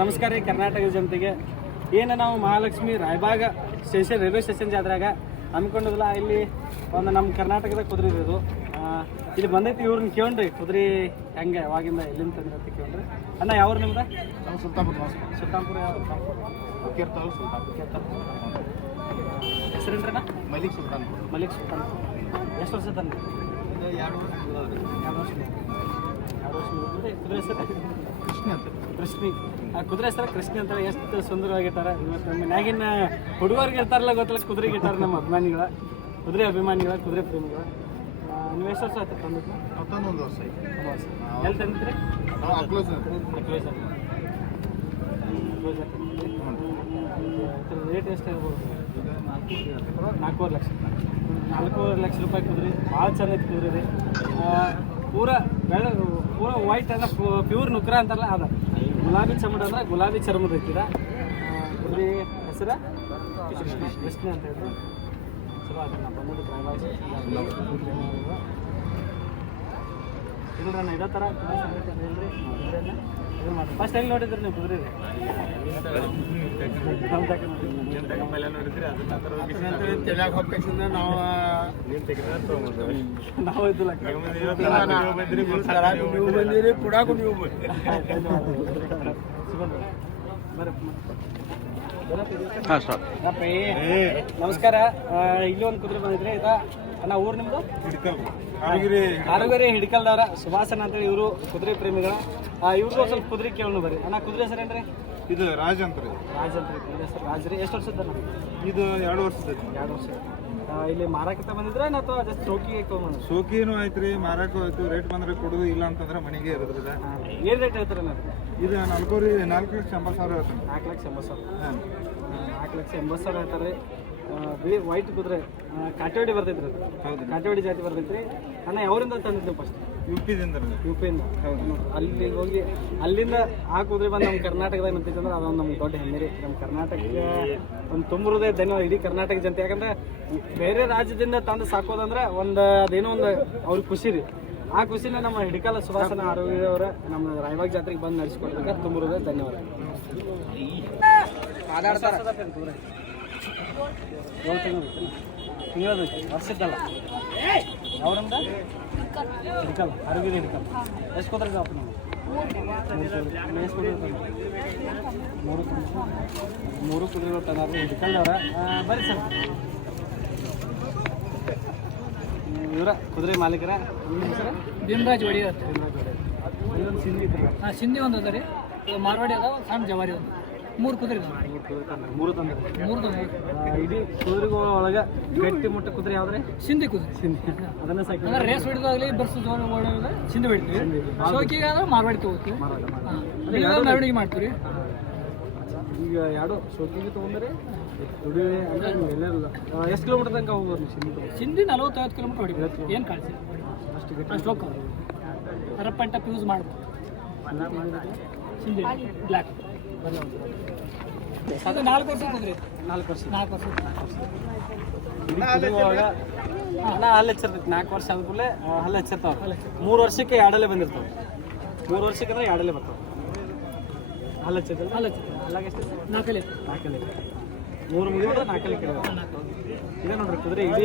ನಮಸ್ಕಾರ ರೀ ಕರ್ನಾಟಕದ ಜನತೆಗೆ. ಏನು ನಾವು Mahalakshmi Raibag station railway station ಜಾತ್ರೆಯಾಗ ಹಮ್ಮಿಕೊಂಡಿದ್ಲ ಇಲ್ಲಿ ಒಂದು ನಮ್ಮ ಕರ್ನಾಟಕದ ಕುದುರೆ ಇದೆ ಇಲ್ಲಿ ಬಂದೈತಿ ಇವ್ರನ್ನ ಕೇಳ್ರಿ. ಕುದುರೆ ಹೆಂಗೆ ಅವಾಗಿಂದ ಎಲ್ಲಿಂದ ತಂದ್ರೆ ಅಂತ ಕೇಳ್ರಿ. ಅಣ್ಣ ಯಾವ್ರು ನಿಮ್ದು? ನಾವು ಸುಲ್ತಾಪುರ ಸುಲ್ತಾಪುರ ಕೇರ್ತಾಲ್ ಸುಲ್ತಾಪುರ ಹೆಸರೇನ್ರಣ್ಣ? ಮಲಿಕ್ ಸುಲ್ತಾನ್ಪುರ. ಮಲಿಕ್ ಸುಲ್ತಾನ್ಪುರ. ಎಷ್ಟು ವರ್ಷ ತಂದ್ರಿ ಎರಡು ವರ್ಷ. ಎರಡು ವರ್ಷ ಎರಡು ವರ್ಷ ಕುದುರೆ ಹೆಸರು? ಕೃಷ್ಣ ಅಂತ. ಕೃಷ್ಣಿ. ಆ ಕುದುರೆ ಹೆಸರು ಕೃಷ್ಣ ಅಂತಾರೆ ಎಷ್ಟು ಸುಂದರವಾಗಿರ್ತಾರೆ. ಇವತ್ತು ನಮ್ಮ ನ್ಯಾಗಿನ ಹುಡುಗರಿಗೆ ಇರ್ತಾರಲ್ಲ ಗೊತ್ತಲ್ಲ ಕುದುರೆಗೆ ಇರ್ತಾರೆ ನಮ್ಮ ಅಭಿಮಾನಿಗಳ ಕುದುರೆ ಅಭಿಮಾನಿಗಳ ಕುದುರೆ ಪ್ರೇಮಿಗಳ. ನೀವು ಎಷ್ಟು ವರ್ಷ ಆಯ್ತು ತಂದಿದ್ದು? ಹತ್ತೊಂದೊಂದು ವರ್ಷ ಆಯ್ತು. ಎಲ್ಲಿ ತಂದಿದ್ರಿ? ಅಕ್ಲೋಸ್ ರೇಟ್ ಎಷ್ಟು ಹೇಳ್ಬೋದು? ನಾಲ್ಕೂವರೆ ಲಕ್ಷ. ನಾಲ್ಕೂವರೆ ಲಕ್ಷ. ರೂಪಾಯಿ ಕುದುರೆ. ಭಾಳ ಚೆನ್ನಾಗಿ ಐತಿ ಕುದುರೆ ರೀ. ಪೂರ ವೈಟ್ ಅಂದ್ರೆ ಪ್ಯೂರ್ ನುಕ್ರ ಅಂತಾರಲ್ಲ ಅದ. ಗುಲಾಬಿ ಚಮಡ ಅಂದ್ರೆ ಗುಲಾಬಿ ಚರ್ಮದ ಹೆಸರ? ಕೃಷ್ಣ ಅಂತ ಹೇಳಿದ್ರು ಚಲೋ ಆಯ್ತು ನಾ ಬಂದದ್ದು ಪ್ರವಾಸಿ ಇಲ್ರಿ ನಾನು ಇದೇ ಥರ ಕುದುರೆ ಸಂಗತಿ ಅದ ಇಲ್ರಿ ಫಸ್ಟ್ ಎಲ್ಲಿ ನೋಡಿದ್ರಿ ನೀವು ಕುದುರೆ ತಕ ನೋಡಿದ್ರಿ ನಾವು ನಾವು ಇದ್ದಿಲ್ಲ ನೀವು ಬಂದಿರಿ ನಮಸ್ಕಾರ. ಇಲ್ಲಿ ಒಂದು ಕುದುರೆ ಬಂದಿದ್ರಿ ಇದ ಅಣ್ಣ ಊರ್ ನಿಮ್ದು? ಆರೋಗ್ಯ ಹಿಡ್ಕಲ್ದವ್ರ ಸುಭಾಸನ ಅಂತೇಳಿ ಇವರು ಕುದುರೆ ಪ್ರೇಮಿಗಳ. ಇವ್ರಿಗೂ ಒಂದ್ ಸ್ವಲ್ಪ ಕುದುರೆ ಕೇಳೋಣ ಬರ್ರಿ. ಅಣ್ಣ ಕುದುರೆ ಹೆಸರೇನ್ರಿ ಇದು ರಾಜ್ ಅಂತ ರೀ. ರಾಜ್ ಅಂತ ರಾಜ್ ರೀ. ಎಷ್ಟು ವರ್ಷದ ಇದು ಎರಡು ವರ್ಷದ ಎರಡು ವರ್ಷ ಇಲ್ಲಿ ಮಾರಾಕತ್ತ ಬಂದಿದ್ರೆ ಅಥವಾ ಜಸ್ಟ್ ತೊಗೊಂಡು ಸೋಕಿನೂ ಆಯ್ತು ನಾಲ್ಕು ಆಯ್ತು. ರೇಟ್ ಬಂದ್ರೆ ಕೊಡುದು ಇಲ್ಲ ಅಂತಂದ್ರೆ ಮನೆಗೆ ಇರೋದ್ರದ. ಏನು ರೇಟ್ ಹೇಳ್ತಾರೆ ನಾನು ಇದು ರೀ ನಾಲ್ಕು ಲಕ್ಷ ಎಂಬತ್ತು ಸಾವಿರ ಹೇಳ್ತಾರೆ ನಾಲ್ಕು ಲಕ್ಷ ಎಂಬತ್ತು ಸಾವಿರ. ಹಾಂ. ನಾಲ್ಕು ಲಕ್ಷ ಎಂಬತ್ತು ಸಾವಿರ ಹೇಳ್ತಾರೆ. ಬಿಳಿ ವೈಟ್ ಕುದುರೆ ಕಾಟೇವಾಡಿ ಬರ್ತೈತ್ರಿ ಅದು. ಹೌದು. ಕಾಟೇವಾಡಿ ಜಾತಿ ಬರ್ತೈತ್ರಿ ಅಣ್ಣ ಯಾವ್ರಿಂದ ತಂದಿದ್ದು ಫಸ್ಟ್ ಯು ಪಿದಿಂದ ಯು ಪಿಯಿಂದ ಅಲ್ಲಿ ಹೋಗಿ ಅಲ್ಲಿಂದ ಆ ಕುದುರೆ ಬಂದು ನಮ್ಮ ಕರ್ನಾಟಕದಾಗ ನಿಂತೈತೆ ಅಂದ್ರೆ ಅದೊಂದು ನಮ್ಗೆ ದೊಡ್ಡ ಹೆಮ್ಮೆ ರೀ. ನಮ್ಮ ಕರ್ನಾಟಕಕ್ಕೆ ಒಂದು ತುಂಬಿರೋದೇ ಧನ್ಯವಾದ ಇಡೀ ಕರ್ನಾಟಕ ಜನತೆ. ಯಾಕಂದ್ರೆ ಬೇರೆ ರಾಜ್ಯದಿಂದ ತಂದು ಸಾಕೋದಂದ್ರೆ ಒಂದು, ಅದೇನೋ ಒಂದು ಅವ್ರ ಖುಷಿ ರೀ. ಆ ಖುಷಿನ ನಮ್ಮ ಹಿಡಿಕಾಲ ಆರೋಗ್ಯ ಅವರ ನಮ್ಮ ರಾಯಬಾಗ್ ಜಾತ್ರೆಗೆ ಬಂದು ನಡೆಸ್ಕೊಡ್ಬೇಕಾದ್ರೆ ತುಂಬ ಧನ್ಯವಾದ. ವರ್ಷದ್ದಲ್ಲ. ಅವರಿಂದ ಹಿಡ್ಕಲ್ಲ ಆರೋಗ್ಯ ಹಿಡ್ಕಲ್ಲ ಎಷ್ಟು ಜಾಪ ಎಷ್ಟು ಮೂರು ಕುದುರೆ ತಂದ್ರೆ ಕುದುರೆಗಳು ಅವರ. ಬರೀ ಸರ್. ಇವರ ಕುದುರೆ ಮಾಲೀಕರ? ಭೀಮರಾಜ್ ಒಡೆಯರ್. ಇದೊಂದು ಸಿಂಧಿ ಹಾಂ ಸಿಂಧಿ ಒಂದು ಅದ ರೀ. ಮಾರ್ವಾಡಿ ಅದ ಒಂದು ಸಣ್ಣ ಜವಾರಿ ಒಂದು. ಮೂರು ಕುದುರೆ. ಮೂರು ತಂದ್ರೆ ಮೂರು ತಂದ್ರೆ. ಇಡೀ ಕುದುರೆಗಳ ಒಳಗೆ ಗಟ್ಟಿ ಮುಟ್ಟ ಕುದುರೆ ಯಾವ್ದ್ರೆ? ಸಿಂಧಿ ಕುದುರೆ. ಸಿಂಧಿ. ಅದನ್ನ ಸಾಕಿ. ಅಂದ್ರೆ ರೇಸ್ ಹಿಡಿದಾಗಲಿ ಬರ್ಸು ಓಡೋದಾಗ ಸಿಂಧಿ ಬಿಡ್ತೀವಿ ಶೋಕಿಗೆ ಆದ್ರೆ ಮಾರ್ವಾಡಿ ತಗೋತೀವಿ. ಮೆರವಣಿಗೆ ಮಾಡ್ತೀವಿ ಈಗ ಯಾರು ಶೋಕಿಗೆ ತೊಗೊಂಡ್ರೆ? ಎಷ್ಟು ಕಿಲೋಮೀಟರ್ ತನಕ ಹೋಗೋದು ಸಿಂಧಿ? ನಲವತ್ತೈವತ್ತು ಕಿಲೋಮೀಟರ್ ಹೊಡಿಬೇಕು. ಏನು ಕಳಿಸಿ ಅಷ್ಟು ಲೋಕ ಅರಪ್ಪ ಟಪ್ ಯೂಸ್ ಮಾಡ್ಬೋದು. ಸಿಂಧಿ ಬ್ಲ್ಯಾಕ್ ಅದು ನಾಲ್ಕು ವರ್ಷ ಕುದುರೆ ನಾಲ್ಕು ವರ್ಷ. ನಾಲ್ಕು ವರ್ಷ ಅಣ್ಣ ಹಲ್ಲು ಹಚ್ಚಿರ್ತೈತಿ ನಾಲ್ಕು ವರ್ಷ ಆದ್ಮೇಲೆ ಹಲ್ಲು ಹಚ್ಚಿರ್ತಾವ ಮೂರು ವರ್ಷಕ್ಕೆ ಎರಡಲ್ಲೇ ಬಂದಿರ್ತಾವೆ ಮೂರು ವರ್ಷಕ್ಕೆ ಅಂದ್ರೆ ಎರಡಲ್ಲೇ ಬರ್ತಾವೆ ಹಲ್ಲು ಹಚ್ಚಿರ್ತಾರೆ ಅಲ್ಲ ಹಚ್ಚಿರ್ತಾರೆ ಹಲ್ಲಾಗ ಎಷ್ಟು ನಾಲ್ಕಲ್ಲಿ. ನಾಲ್ಕಲ್ಲಿ. ಮೂರು ಮುಗಿದ್ರೆ ನಾಲ್ಕಲ್ಲಿ ಕೆಳಗೆ ಇದೇ. ನೋಡ್ರಿ, ಕುದುರೆ ಇಡೀ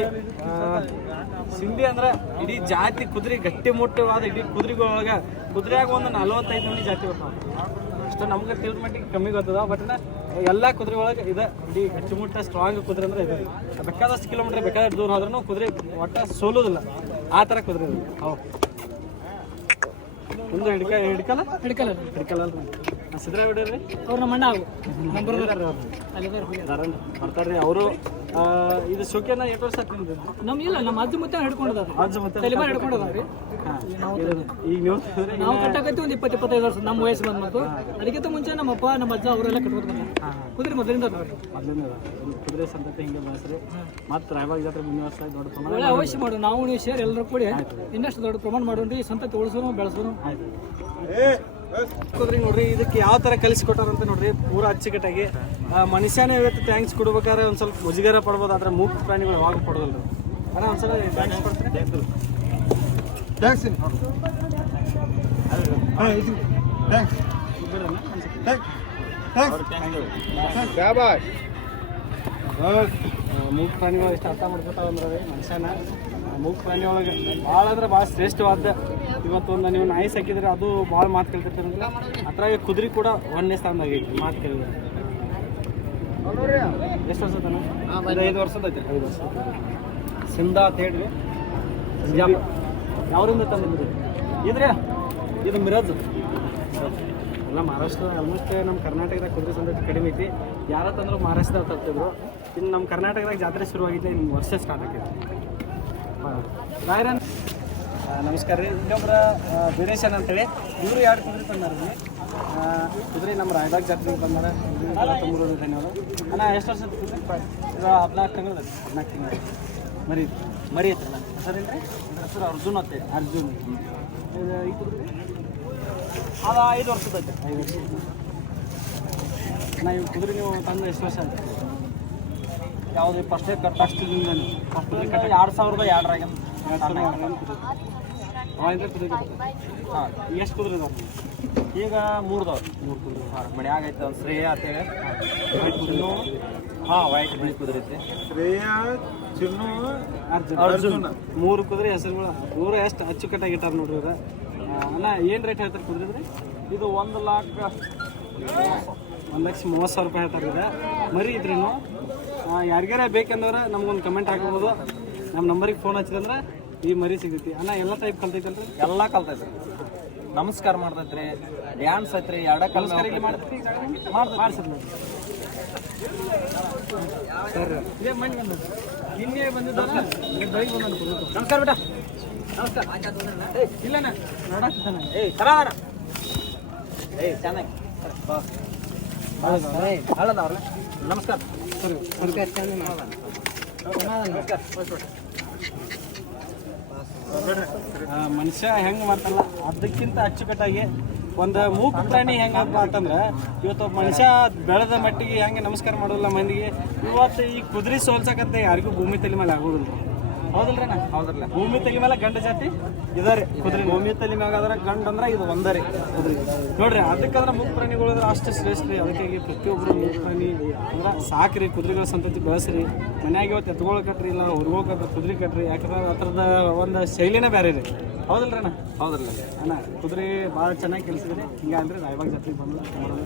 ಸಿಂಧಿ ಅಂದ್ರೆ ಇಡೀ ಜಾತಿ ಕುದುರೆ, ಗಟ್ಟಿ ಮುಟ್ಟವಾದ ಇಡೀ ಕುದುರೆಗಳೊಳಗೆ ಕುದುರೆಯಾಗ ಒಂದು ನಲವತ್ತೈದು ಮಂದಿ ಜಾತಿ ಬರ್ತಾವ. ಅಷ್ಟು ನಮ್ಗೆ ತಿಳಿದ ಮಟ್ಟಿಗೆ ಕಮ್ಮಿ ಗೊತ್ತದ ಬಟ್ ಎಲ್ಲ ಕುದುರೆ ಒಳಗೆ ಇದೆ. ಇಡೀ ಗಟ್ಟಿಮುಟ್ಟ ಸ್ಟ್ರಾಂಗ್ ಕುದುರೆ ಅಂದ್ರೆ ಇದೆ. ಬೇಕಾದಷ್ಟು ಕಿಲೋಮೀಟರ್ ಬೇಕಾದಷ್ಟು ದೂರ ಹೋದ್ರೂ ಕುದುರೆ ಒಟ್ಟ ಸೋಲೋದಿಲ್ಲ. ಆ ಥರ ಕುದುರೆ ಇದೆ. ಹೌದು. ಮುಂದೆ ಹಿಡ್ಕ ಹಿಡ್ಕಲ್ಲ? ಹಿಡ್ಕಲ್ಲ ಹಿಡ್ಕಲ್ಲ ಸಿದ್ರಾ ಬಿಡ್ರಿ. ಅವ್ರು ನಮ್ಮ ಅಣ್ಣ ಅವು ಹೋಗಿ ಬರ್ತಾರ್ರಿ ಅವರು ಇದು ಶೋಕಿಯನ್ನ ಎಷ್ಟು ವರ್ಷ ಆಯ್ತು ನಿಮ್ದು? ಇಲ್ಲ ನಮ್ಮ ಅಜ್ಜ ಮುತ್ತೆ ಹಿಡ್ಕೊಂಡದಾರ ಅಜ್ಜ ಮತ್ತೆ ತಲೆಮಾರಿ. ಈಗ ನೀವು ತಿಂದ್ರೆ ನಾವು ಕಟ್ಟಕತ್ತಿ ಒಂದು ಇಪ್ಪತ್ತು ಇಪ್ಪತ್ತೈದು ವರ್ಷ ನಮ್ಮ ವಯಸ್ಸು ಬಂದ್ ಮತ್ತು ಅದಕ್ಕಿಂತ ಮುಂಚೆ ನಮ್ಮ ಅಪ್ಪ ನಮ್ಮ ಅಜ್ಜ ಅವರೆಲ್ಲ ಕಟ್ಕೊಂಡು ಕುದುರೆ ಮೊದಲಿಂದ ಒಂದು ಕುದುರೆ ಸಂತತಿ ಹಿಂಗೆ ಬಳಸ್ರಿ. ಮತ್ತೆ ರಾಯಬಾಗ್ ಜಾತ್ರೆ ಮುಂದಿನ ವರ್ಷ ದೊಡ್ಡ ಪ್ರಮಾಣ ಒಳ್ಳೆ ಅವಶ್ಯ ಮಾಡು. ನಾವು ನೀವು ಶೇರ್ ಎಲ್ಲರೂ ಕೂಡಿ ಇನ್ನಷ್ಟು ದೊಡ್ಡ ಪ್ರಮಾಣ ಮಾಡೋಣ್ರಿ. ಸಂತತಿ ಉಳಿಸೋನು ಬೆಳೆಸೋನು. ಆಯ್ತು. ನೋಡ್ರಿ ಇದಕ್ಕೆ ಯಾವ ಥರ ಕಲಿಸ್ಕೊಟ್ಟಾರಂತ ನೋಡ್ರಿ ಪೂರ ಅಚ್ಚುಕಟ್ಟಾಗಿ. ಮನುಷ್ಯನೇ ಇವತ್ತು ಥ್ಯಾಂಕ್ಸ್ ಕೊಡ್ಬೇಕಾದ್ರೆ ಒಂದು ಸ್ವಲ್ಪ ಮುಜುಗರ ಪಡ್ಬೋದು ಆದ್ರೆ ಮೂಕ ಪ್ರಾಣಿಗಳು ಯಾವಾಗ ಪಡೋದಿಲ್ಲ ಅಣ್ಣ ಒಂದ್ಸಲ ಥ್ಯಾಂಕ್ಸ್ ಥ್ಯಾಂಕ್ಸ್ ಮೂಕ್ ಪ್ರಾಣಿಗಳು ಎಷ್ಟು ಅರ್ಥ ಮಾಡ್ಕೊತಾವ ಅಂದ್ರೆ ಮನುಷ್ಯನ. ಮೂಗ್ ಮೂಕ್ ಪ್ರಾಣಿ ಒಳಗೆ ಭಾಳ ಅಂದ್ರೆ ಭಾಳ ಶ್ರೇಷ್ಠವಾದ ಇವತ್ತು ಒಂದು ನೀವು ನಾಯಿ ಸಾಕಿದ್ರೆ ಅದು ಭಾಳ ಮಾತು ಕೇಳ್ತಿರ್ತೀರಂದ್ರೆ ಅದ್ರಾಗ ಕುದುರೆ ಕೂಡ ಒಂದನೇ ಸ್ಥಾನದಾಗ ಮಾತು ಕೇಳಿದ್ರೆ. ಎಷ್ಟು ವರ್ಷ ತನ ಐದು ವರ್ಷದ ಐತೆ, ಐದು ವರ್ಷ. ಸಿಂಧಾ ಅಂತ ಹೇಳ್ರಿ. ಯಾವ್ರಿಂದ ತಂದಿದ್ರಿ ಇದ್ರೆ ಇದು ಮಿರಜ್. ಎಲ್ಲ ಮಹಾರಾಷ್ಟ್ರ ಆಲ್ಮೋಸ್ಟ್ ನಮ್ಮ ಕರ್ನಾಟಕದಾಗ ಕುದುರೆ ಸಂದರ್ಭ ಕಡಿಮೆ ಐತಿ. ಯಾರ ತಂದ್ರು ಮಹಾರಾಷ್ಟ್ರದಾಗ ತರ್ತಿದ್ರು ಇನ್ನು ನಮ್ಮ ಕರ್ನಾಟಕದಾಗ ಜಾತ್ರೆ ಶುರುವಾಗಿದ್ದೆ ಇನ್ನು ವರ್ಷ ಸ್ಟಾರ್ಟ್ ಆಗೈತಿ ರಾಯರನ್. ನಮಸ್ಕಾರ ರೀ. ಇನ್ನೊಬ್ಬರ ವೀರೇಶನ್ ಅಂತೇಳಿ. ಇವರು ಎರಡು ಕುದುರೆ ತಂದಾರ ಕುದುರೆ ನಮ್ಮ ರಾಯಬಾಗ್ ಜಾತ್ರೆಗೆ ಬಂದಾರ. ತುಂಬ ಧನ್ಯವಾದ ಅಣ್ಣ, ಎಷ್ಟು ವರ್ಷ ಕುದುರೆ? ಇದು ಹದಿನಾಲ್ಕು ತಿಂಗಳು ಹದಿನಾಲ್ಕು ತಿಂಗಳು ಮರಿ ಮರಿ ಐತ್ರಲ್ಲ ಹೆಸರೇನು ರೀ ಹೆಸರು ಅರ್ಜುನ್ ಅಂತ ಅರ್ಜುನ್. ಅದು ಐದು ವರ್ಷದ ಐತೆ ಐದು ವರ್ಷ ನಾ ಇವು ಕುದುರೆ ನೀವು ತಂದು ಎಷ್ಟು ವರ್ಷ ಆಯ್ತು? ಯಾವುದು ಫಸ್ಟೇ ಫಸ್ಟ್ ನಾನು ಫಸ್ಟ್ ಕಟ್ಟ ಎರಡು ಸಾವಿರದ ಎರಡರಾಗ ಹಾಂ ಎಷ್ಟು ಕುದುರೆ ಈಗ ಮೂರ್ದವ್ರು. ಮೂರು ಕುದುರೆ. ಹಾಂ ಮನ್ಯಾಗ ಐತೆ ಶ್ರೇಯ ಅಂತೇಳಿ ಚಿನ್ನು ಹಾಂ. ವೈಟ್ ಬಿಳಿ ಕುದುರೆ ಐತೆ. ಶ್ರೇಯ ಚಿನ್ನು ಅರ್ಜುನ್. ಅರ್ಜುನ್. ಮೂರು ಕುದುರೆ ಹೆಸರುಗಳು. ಮೂರು ಎಷ್ಟು ಅಚ್ಚುಕಟ್ಟಾಗಿ ಇಟ್ಟಾರ ನೋಡ್ರಿ ಇದು ಆ, ಅಣ್ಣ ಏನು ರೇಟ್ ಹೇಳ್ತಾರೆ ಕುದುರೆ ಇದು ಒಂದು ಲಾಕ್. ಒಂದು ಲಕ್ಷ ಮೂವತ್ತು ಸಾವಿರ ರೂಪಾಯಿ ಹೇಳ್ತಾರೆ ಇದು ಮರಿ ಇದ್ರೇನು ಯಾರಿಗಾರ ಬೇಕಂದ್ರೆ ನಮ್ಗೊಂದು ಕಮೆಂಟ್ ಹಾಕ್ಬೋದು ನಮ್ಮ ನಂಬರಿಗೆ ಫೋನ್ ಹಚ್ಚಿದಂದ್ರೆ ಈ ಮರಿ ಸಿಗುತ್ತೆ. ಅಣ್ಣ ಎಲ್ಲ ಟೈಪ್ ಕಲ್ತೈತಲ್ರಿ ಎಲ್ಲ ಕಲ್ತೈತೆ ನಮಸ್ಕಾರ ಮಾಡ್ತೈತ್ರಿ. ಡ್ಯಾನ್ಸ್ ಐತ್ರಿ ಎರಡ ಕಲ್ಸ್ಕಾರ ಇಲ್ಲಿ ಮಾಡ್ತೀರಿ ಸರ್. ಇದೇ ಮಣ್ಣು ಬಂದ ನಿನ್ನೆ ಬಂದಿದ್ದಲ್ಲ ಬೆಳಿಗ್ಗೆ ಬಂದ ನಮಸ್ಕಾರ ಬೇಟ. ನಮಸ್ಕಾರ. ಏ ಇಲ್ಲಣ್ಣ. ನೋಡಾಕ್ತಾನೆ ಏಯ್ ಸರ ಏಯ್ ಚೆನ್ನಾಗಿ. ನಮಸ್ಕಾರ ಮನುಷ್ಯ ಹೆಂಗ್ ಮಾಡ್ತಲ್ಲ ಅದಕ್ಕಿಂತ ಅಚ್ಚುಕಟ್ಟಾಗಿ ಒಂದು ಮೂಕ ಪ್ರಾಣಿ ಹೆಂಗಪ್ಪ ಅಂತಂದ್ರೆ, ಇವತ್ತು ಮನುಷ್ಯ ಬೆಳೆದ ಮಟ್ಟಿಗೆ ಹೆಂಗೆ ನಮಸ್ಕಾರ ಮಾಡೋಲ್ಲ ಮಂದಿಗೆ, ಇವತ್ತು ಈ ಕುದುರೆ ಸೋಲ್ಸಕಂತ ಯಾರಿಗೂ ಭೂಮಿ ತಲೆ ಮೇಲೆ ಆಗೋದಿಲ್ಲ. ಹೌದಲ್ರಿ ಹೌದ್ರಲ್ಲ. ಭೂಮಿ ತಲೆ ಮೇಲೆ ಗಂಡ ಜಾತಿ? ಇದಾರೆ ಕುದುರೆ ಭೂಮಿ ತಲೆ ಮ್ಯಾಗ ಅದ್ರ ಗಂಡ ಅಂದ್ರ ಇದು ಒಂದರಿ ಕುದುರೆ ನೋಡ್ರಿ ಅದಕ್ಕಂದ್ರೆ ಮೂಕ್ ಪ್ರಾಣಿಗಳು ಅಂದ್ರೆ ಅಷ್ಟು ಶ್ರೇಷ್ಠ ರೀ. ಅದಕ್ಕಾಗಿ ಪ್ರತಿಯೊಬ್ಬರು ಮೂಕ್ ಪ್ರಾಣಿ ಅಂದ್ರೆ ಸಾಕ್ರಿ ಕುದುರೆಗಳ ಸಂತತಿ ಬೆಳೆಸ್ರಿ. ಮನ್ಯಾಗ ಇವತ್ತು ಎತ್ಕೊಳ್ ಕಟ್ರಿ ಇಲ್ಲ ಹೊರ್ಗೋಳ್ ಕಟ್ರಿ ಕುದುರೆ ಕಟ್ರಿ ಯಾಕಂದ್ರೆ ಅದ್ರದ ಒಂದು ಶೈಲಿನೇ ಬೇರೆ ರೀ. ಹೌದಲ್ರಿ ಅಣ್ಣ? ಹೌದ್ರಲ್ಲ. ಅಣ್ಣ ಕುದುರೆ ಭಾಳ ಚೆನ್ನಾಗಿ ಕೆಲಸಿದ್ರಿ ಹಿಂಗೆ ಅಂದ್ರೆ ರಾಯಬಾಗ್ ಜಾತ್ರೆಗೆ ಬಂದು ಮಾಡೋದು